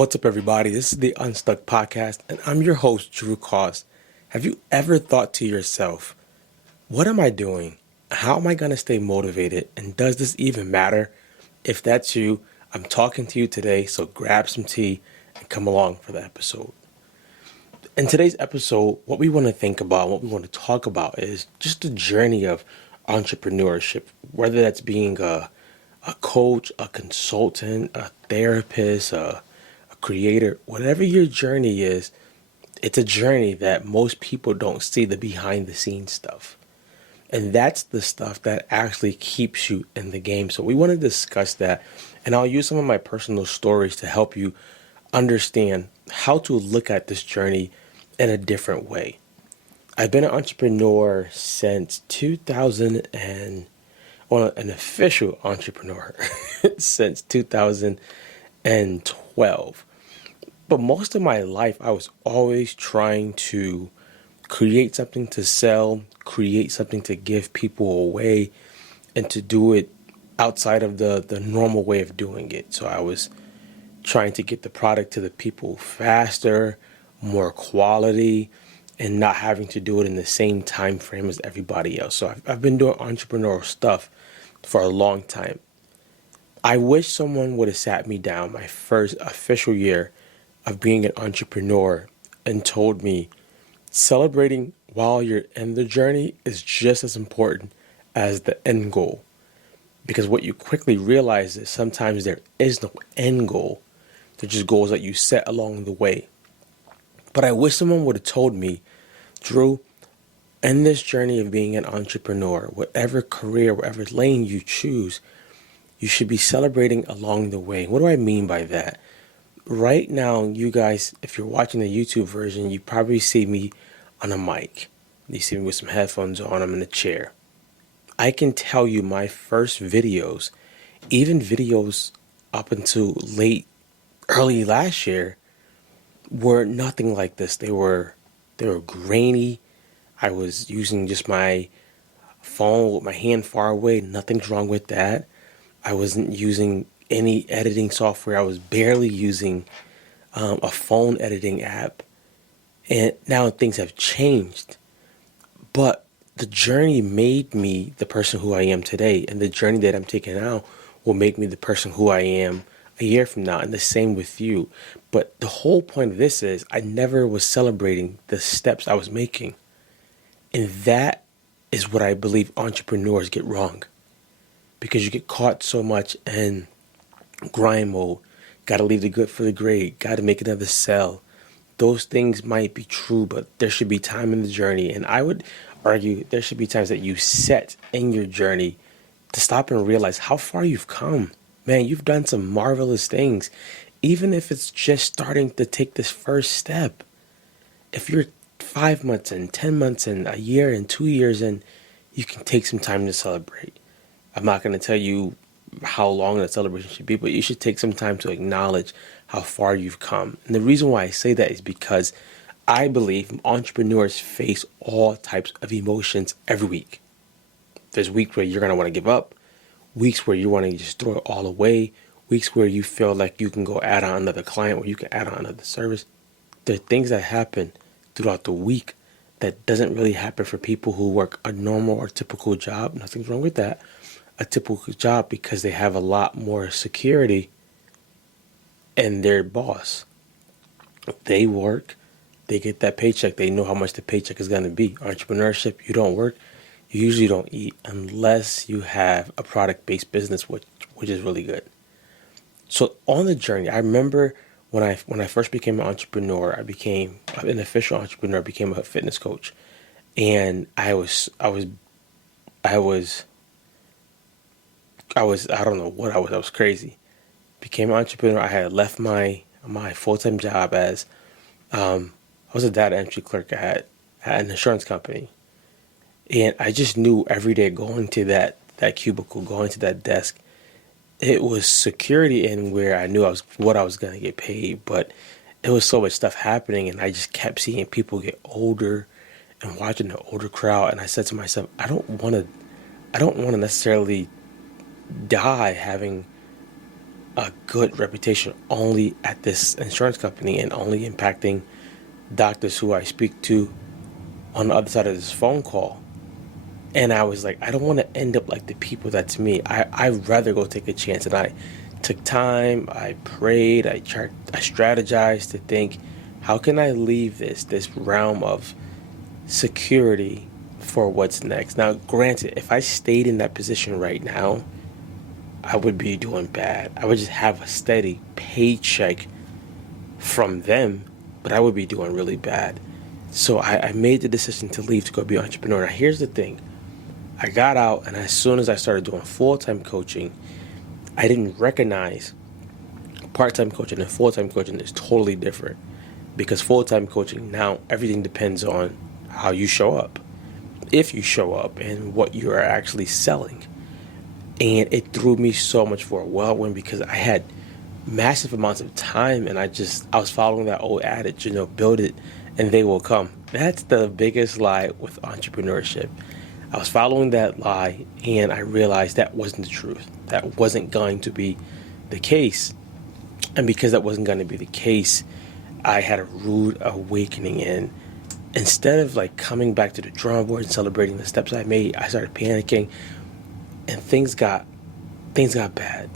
What's up, everybody? This is the Unstuck Podcast, and I'm your host, Drew Cost. Have you ever thought to yourself, what am I doing? How am I going to stay motivated? And does this even matter? If that's you, I'm talking to you today, so grab some tea and come along for the episode. In today's episode, what we want to think about, what we want to talk about is just the journey of entrepreneurship, whether that's being a coach, a consultant, a therapist, a creator, whatever your journey is, it's a journey that most people don't see the behind the scenes stuff. And that's the stuff that actually keeps you in the game. So we want to discuss that. And I'll use some of my personal stories to help you understand how to look at this journey in a different way. I've been an entrepreneur since 2000 and, well, an official entrepreneur since 2012. But most of my life, I was always trying to create something to sell, create something to give people away, and to do it outside of the normal way of doing it. So I was trying to get the product to the people faster, more quality, and not having to do it in the same time frame as everybody else. So I've been doing entrepreneurial stuff for a long time. I wish someone would have sat me down my first official year of being an entrepreneur and told me celebrating while you're in the journey is just as important as the end goal. Because what you quickly realize is sometimes there is no end goal. They're just goals that you set along the way. But I wish someone would have told me, Drew, in this journey of being an entrepreneur, whatever career, whatever lane you choose, you should be celebrating along the way. What do I mean by that? Right now, you guys, if you're watching the YouTube version, you probably see me on a mic. You see me with some headphones on, I'm in a chair. I can tell you my first videos, even videos up until early last year, were nothing like this. They were grainy. I was using just my phone with my hand far away. Nothing's wrong with that. I wasn't using any editing software. I was barely using a phone editing app. And now things have changed. But the journey made me the person who I am today. And the journey that I'm taking now will make me the person who I am a year from now. And the same with you. But the whole point of this is I never was celebrating the steps I was making. And that is what I believe entrepreneurs get wrong. Because you get caught so much in grind mode, got to leave the good for the great, got to make another sell. Those things might be true, but there should be time in the journey. And I would argue there should be times that you set in your journey to stop and realize how far you've come. Man, you've done some marvelous things. Even if it's just starting to take this first step. If you're 5 months in, 10 months in, a year and 2 years in, you can take some time to celebrate. I'm not going to tell you how long that celebration should be, but you should take some time to acknowledge how far you've come. And the reason why I say that is because I believe entrepreneurs face all types of emotions every week. There's weeks where you're going to want to give up, weeks where you want to just throw it all away, weeks where you feel like you can go add on another client, where you can add on another service. There are things that happen throughout the week that doesn't really happen for people who work a normal or typical job. Nothing's wrong with that. A typical job, because they have a lot more security in their boss. They work, they get that paycheck, they know how much the paycheck is going to be. Entrepreneurship, you don't work, you usually don't eat unless you have a product-based business, which is really good. So on the journey, I remember when I first became an entrepreneur, I became an official entrepreneur, I became a fitness coach. And I don't know what I was crazy. Became an entrepreneur. I had left my full-time job as, I was a data entry clerk at an insurance company. And I just knew every day going to that cubicle, going to that desk, it was security in where I knew what I was going to get paid. But there was so much stuff happening, and I just kept seeing people get older and watching the older crowd. And I said to myself, I don't want to necessarily die having a good reputation only at this insurance company and only impacting doctors who I speak to on the other side of this phone call. And I was like, I don't want to end up like the people that's me. I'd rather go take a chance. And I took time, I prayed, I strategized to think, how can I leave this realm of security for what's next? Now, granted, if I stayed in that position right now, I would be doing bad. I would just have a steady paycheck from them, but I would be doing really bad. So I made the decision to leave to go be an entrepreneur. Now, here's the thing. I got out, and as soon as I started doing full-time coaching, I didn't recognize part-time coaching and full-time coaching is totally different. Because full-time coaching, now everything depends on how you show up. If you show up and what you are actually selling. And it threw me so much for a whirlwind because I had massive amounts of time, and I was following that old adage, build it and they will come. That's the biggest lie with entrepreneurship. I was following that lie, and I realized that wasn't the truth. That wasn't going to be the case. And because that wasn't going to be the case, I had a rude awakening. And instead of like coming back to the drawing board and celebrating the steps I made, I started panicking, and things got bad.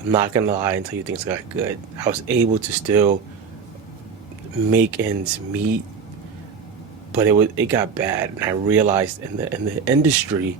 I'm not gonna lie and tell you things got good. I was able to still make ends meet, but it got bad, and I realized in the industry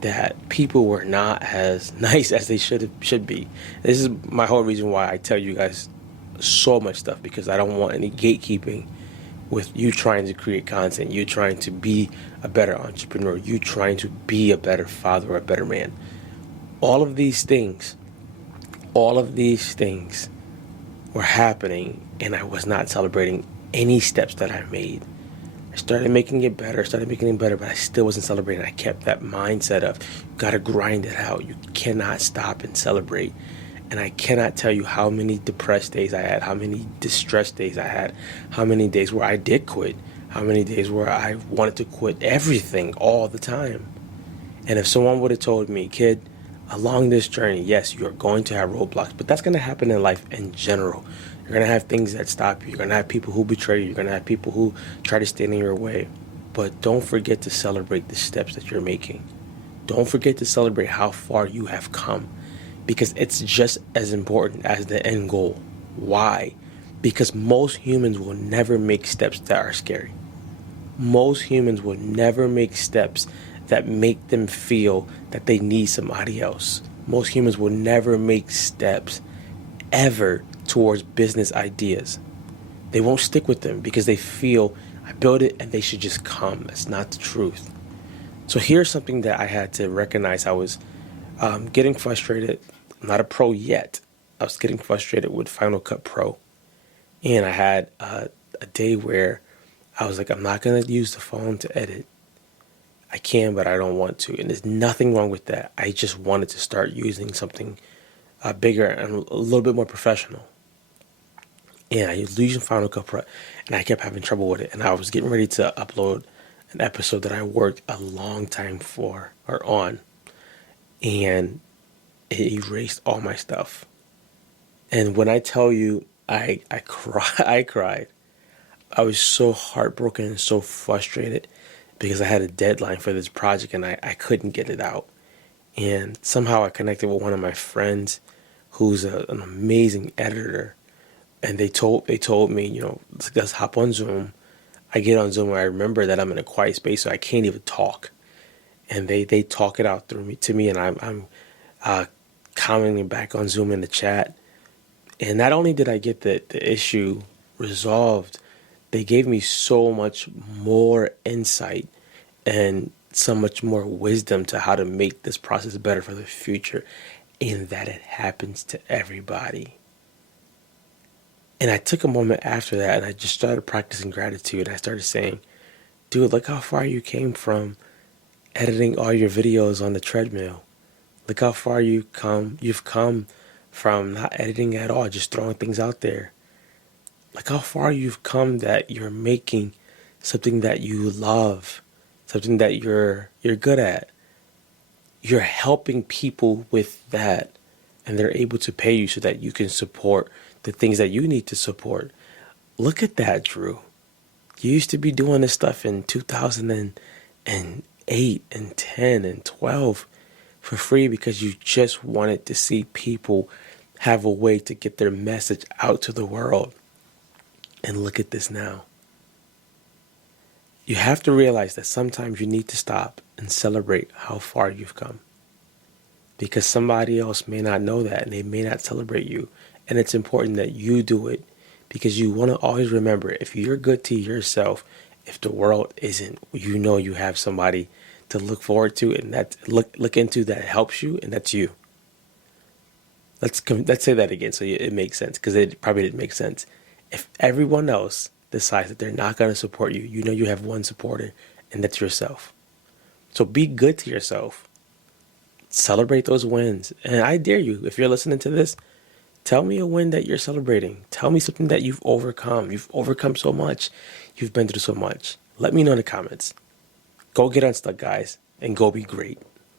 that people were not as nice as they should be. This is my whole reason why I tell you guys so much stuff, because I don't want any gatekeeping with you trying to create content, you trying to be a better entrepreneur, you trying to be a better father or a better man. All of these things were happening, and I was not celebrating any steps that I made. I started making it better, but I still wasn't celebrating. I kept that mindset of, you gotta grind it out. You cannot stop and celebrate. And I cannot tell you how many depressed days I had, how many distressed days I had, how many days where I did quit, how many days where I wanted to quit everything all the time. And if someone would have told me, kid, along this journey, yes, you're going to have roadblocks, but that's going to happen in life in general. You're going to have things that stop you. You're going to have people who betray you. You're going to have people who try to stand in your way. But don't forget to celebrate the steps that you're making. Don't forget to celebrate how far you have come, because it's just as important as the end goal. Why? Because most humans will never make steps that are scary. Most humans will never make steps that make them feel that they need somebody else. Most humans will never make steps ever towards business ideas. They won't stick with them because they feel, I built it and they should just come. That's not the truth. So here's something that I had to recognize. I was getting frustrated. I'm not a pro yet. I was getting frustrated with Final Cut Pro. And I had a day where I was like, I'm not going to use the phone to edit. I can, but I don't want to. And there's nothing wrong with that. I just wanted to start using something bigger and a little bit more professional. And I was using Final Cut Pro, and I kept having trouble with it. And I was getting ready to upload an episode that I worked a long time for or on. And it erased all my stuff. And when I tell you, I cried. I was so heartbroken and so frustrated because I had a deadline for this project and I couldn't get it out. And somehow I connected with one of my friends who's an amazing editor. And they told me, let's hop on Zoom. I get on Zoom and I remember that I'm in a quiet space, so I can't even talk. And they talk it out to me, and I'm commenting back on Zoom in the chat. And not only did I get the issue resolved, they gave me so much more insight and so much more wisdom to how to make this process better for the future, and that it happens to everybody. And I took a moment after that and I just started practicing gratitude. I started saying, dude, look how far you came from editing all your videos on the treadmill. Look how far you've come from not editing at all, just throwing things out there. Look how far you've come that you're making something that you love, something that you're good at. You're helping people with that. and they're able to pay you so that you can support the things that you need to support. Look at that, Drew. You used to be doing this stuff in 2008 and 10 and 12 for free because you just wanted to see people have a way to get their message out to the world. And look at this now. You have to realize that sometimes you need to stop and celebrate how far you've come. Because somebody else may not know that and they may not celebrate you. And it's important that you do it because you want to always remember, if you're good to yourself, if the world isn't, you know you have somebody to look forward to and that look into that helps you, and that's you. Let's say that again so it makes sense, because it probably didn't make sense. If everyone else decides that they're not going to support you, you know you have one supporter, and that's yourself. So be good to yourself. Celebrate those wins. And I dare you, if you're listening to this, tell me a win that you're celebrating. Tell me something that you've overcome. You've overcome so much. You've been through so much. Let me know in the comments. Go get unstuck, guys, and go be great.